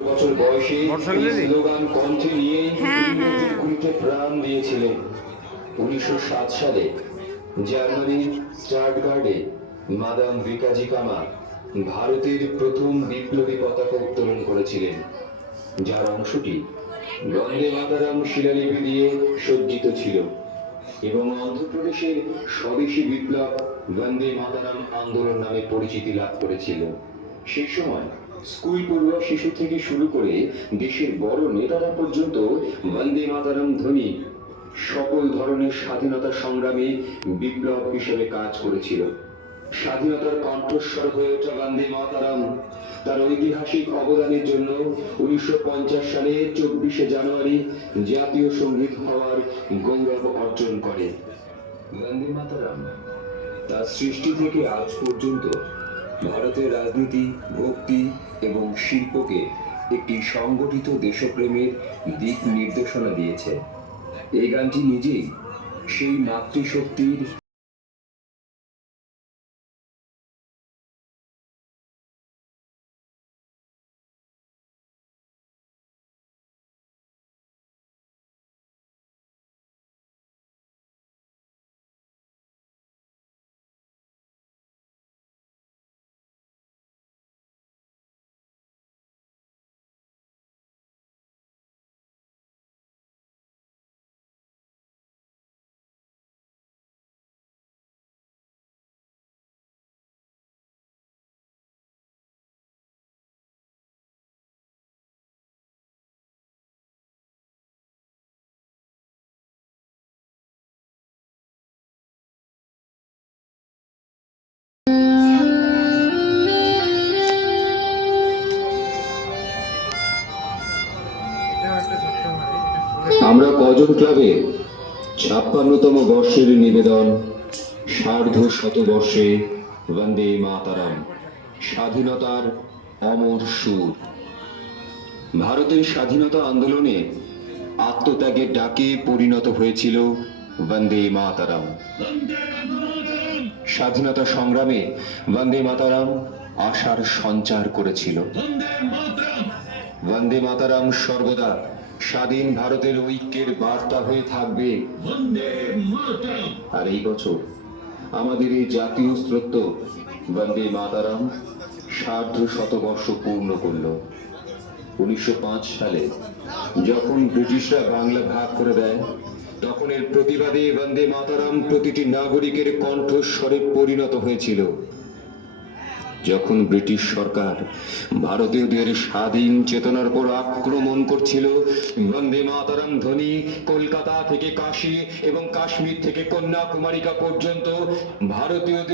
বছর বয়সে স্লোগান কণ্ঠে নিয়ে ইংরেজদের গুলিতে প্রাণ দিয়েছিলেন। 1907 সালে জার্মানির স্টাটগার্ডে মাদাম ভিকাজি কামা ভারতের প্রথম বিপ্লবী পতাকা উত্তোলন করেছিলেন, যার অংশটি বন্দে মাতারাম শিলালিপি দিয়ে সজ্জিত ছিল এবং অন্ধ্রপ্রদেশের স্বদেশী বিপ্লব বন্দে মাতারাম আন্দোলন নামে পরিচিতি লাভ করেছিল। সেই সময় স্কুল পড়ুয়া শিশু থেকে শুরু করে দেশের বড় নেতারা পর্যন্ত বন্দে মাতারাম ধ্বনি সকল ধরনের স্বাধীনতা সংগ্রামে বিপ্লব হিসেবে কাজ করেছিল। স্বাধীনতার কণ্ঠস্বর হয়ে ওঠা বন্দে মাতারাম তার ঐতিহাসিক অবদানের জন্য 1950 সালে 24শে জানুয়ারি জাতীয় সঙ্গীত হওয়ার গৌরব অর্জন করে। বন্দে মাতারাম তার সৃষ্টি থেকে আজ পর্যন্ত ভারতের রাজনীতি, ভক্তি এবং শিল্পকে একটি সংগঠিত দেশপ্রেমের দিক নির্দেশনা দিয়েছে। এই গানটি নিজেই সেই মাতৃশক্তির আমরা কজন ক্লাবে 56তম বর্ষের নিবেদন সার্ধ শতবর্ষে বন্দে মাতারাম, স্বাধীনতার অমর সুর। ভারতের স্বাধীনতা আন্দোলনে আত্মত্যাগের ডাকে পরিণত হয়েছিল বন্দে মাতারাম। স্বাধীনতা সংগ্রামে বন্দে মাতারাম আশার সঞ্চার করেছিল। বন্দে মাতারাম সর্বদা স্বাধীন ভারতের ঐক্যের বার্তা হয়ে থাকবে। আর এই বছর আমাদের এই জাতীয় স্তোত্র বন্দে মাতারাম সার্ধ শতবর্ষ পূর্ণ করল। 1905 সালে যখন ব্রিটিশরা বাংলা ভাগ করে দেয়, তখন এর প্রতিবাদে বন্দে মাতারাম প্রতিটি নাগরিকের কণ্ঠস্বরে পরিণত হয়েছিল। যখন ব্রিটিশ সরকার ভারতীয়দের স্বাধীন চেতনার উপর আক্রমণ করছিল, বন্দে মাতারাম ধ্বনি কলকাতা থেকে কাশী এবং কাশ্মীর থেকে কন্যাকুমারিকা পর্যন্ত ভারতীয়দের